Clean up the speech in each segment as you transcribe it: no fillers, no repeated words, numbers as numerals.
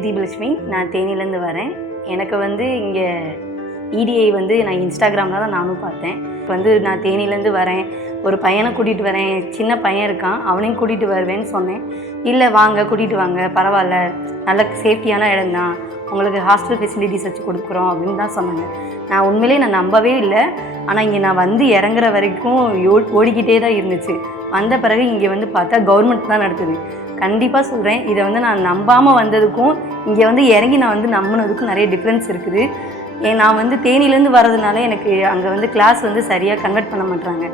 பேர் தீபலட்சுமி. நான் தேனியிலேருந்து வரேன். எனக்கு இங்கே இடிஐ நான் இன்ஸ்டாகிராமில் தான் நானும் பார்த்தேன். நான் தேனியிலேருந்து வரேன், ஒரு பையனை கூட்டிகிட்டு வரேன், சின்ன பையன் இருக்கான், அவனையும் கூட்டிகிட்டு வருவேன்னு சொன்னேன். இல்லை வாங்க, கூட்டிகிட்டு வாங்க, பரவாயில்ல, நல்ல சேஃப்டியான இடம் தான், உங்களுக்கு ஹாஸ்டல் ஃபெசிலிட்டிஸ் வச்சு கொடுக்குறோம் அப்படின்னு தான் சொன்னாங்க. நான் உண்மையிலே நம்பவே இல்லை. ஆனால் இங்கே நான் இறங்குற வரைக்கும் ஓடிக்கிட்டே தான் இருந்துச்சு. வந்த பிறகு இங்கே பார்த்தா கவர்மெண்ட் தான் நடத்துது. கண்டிப்பாக சொல்கிறேன், இதை நான் நம்பாமல் வந்ததுக்கும் இங்கே இறங்கி நான் நம்பினதுக்கும் நிறைய டிஃப்ரென்ஸ் இருக்குது. நான் தேனியிலேருந்து வர்றதுனால எனக்கு அங்கே கிளாஸ் சரியாக கன்வெர்ட் பண்ண மாட்டாங்க.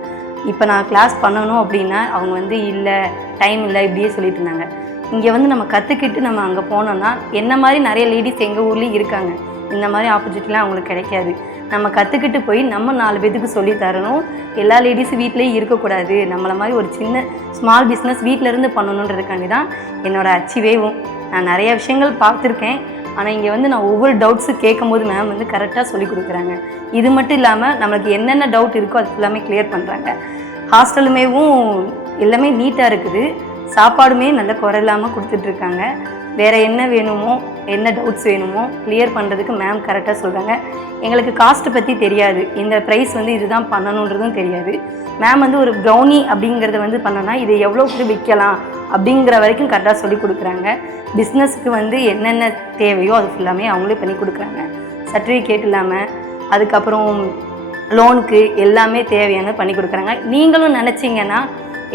இப்போ நான் கிளாஸ் பண்ணணும் அப்படின்னா அவங்க இல்லை, டைம் இல்லை, இப்படியே சொல்லிட்டு இருந்தாங்க. இங்கே நம்ம கற்றுக்கிட்டு நம்ம அங்கே போனோம்னா என்ன மாதிரி நிறைய லேடிஸ் எங்கள் ஊர்லேயும் இருக்காங்க. இந்த மாதிரி ஆப்பர்ச்சுனிட்டிலாம் அவங்களுக்கு கிடைக்காது. நம்ம கற்றுக்கிட்டு போய் நம்ம 4 பேத்துக்கு சொல்லி தரணும். எல்லா லேடிஸும் வீட்டிலேயே இருக்கக்கூடாது. நம்மளை மாதிரி ஒரு சின்ன ஸ்மால் பிஸ்னஸ் வீட்டிலேருந்து பண்ணணுன்றதுக்காண்டி தான் என்னோடய அச்சீவேவும். நான் நிறைய விஷயங்கள் பார்த்துருக்கேன். ஆனால் இங்கே நான் ஒவ்வொரு டவுட்ஸு கேட்கும்போது மேம் கரெக்டாக சொல்லி கொடுக்குறாங்க. இது மட்டும் இல்லாமல் நம்மளுக்கு என்னென்ன டவுட் இருக்கோ அது எல்லாமே கிளியர் பண்ணுறாங்க. ஹாஸ்டலுமேவும் எல்லாமே நீட்டாக இருக்குது. சாப்பாடுமே நல்ல குறை இல்லாமல் கொடுத்துட்ருக்காங்க. வேறு என்ன வேணுமோ, என்ன டவுட்ஸ் வேணுமோ கிளியர் பண்ணுறதுக்கு மேம் கரெக்டாக சொல்கிறாங்க. எங்களுக்கு காஸ்ட்டு பற்றி தெரியாது, இந்த ப்ரைஸ் இதுதான் பண்ணணுன்றதும் தெரியாது. மேம் ஒரு ப்ரௌனி அப்படிங்கிறத பண்ணோன்னா இது எவ்வளோக்கு விற்கலாம் அப்படிங்கிற வரைக்கும் கரெக்டாக சொல்லி கொடுக்குறாங்க. பிஸ்னஸுக்கு என்னென்ன தேவையோ அது ஃபுல்லாமே அவங்களே பண்ணி கொடுக்குறாங்க. சர்டிஃபிகேட் இல்லாமல் அதுக்கப்புறம் லோனுக்கு எல்லாமே தேவையான பண்ணி கொடுக்குறாங்க. நீங்களும் நினச்சிங்கன்னா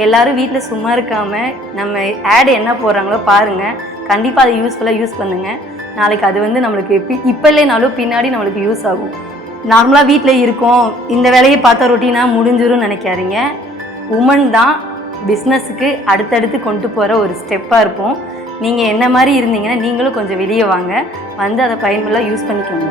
எல்லோரும் வீட்டில் சும்மா இருக்காமல் நம்ம ஆட் என்ன போடுறாங்களோ பாருங்கள். கண்டிப்பாக அதை யூஸ்ஃபுல்லாக யூஸ் பண்ணுங்கள். நாளைக்கு அது நம்மளுக்கு இப்போ இல்லைனாலும் பின்னாடி நம்மளுக்கு யூஸ் ஆகும். நார்மலாக வீட்டில் இருக்கோம், இந்த வேலையை பார்த்தா ரொட்டீனாக முடிஞ்சிரும்னு நினைக்காதீங்க. உமன் தான் பிஸ்னஸுக்கு அடுத்தடுத்து கொண்டு போகிற ஒரு ஸ்டெப்பாக இருப்போம். நீங்கள் என்ன மாதிரி இருந்தீங்கன்னா நீங்களும் கொஞ்சம் வெளியே வாங்க, அதை பயனுள்ளதாக யூஸ் பண்ணிக்கோங்க.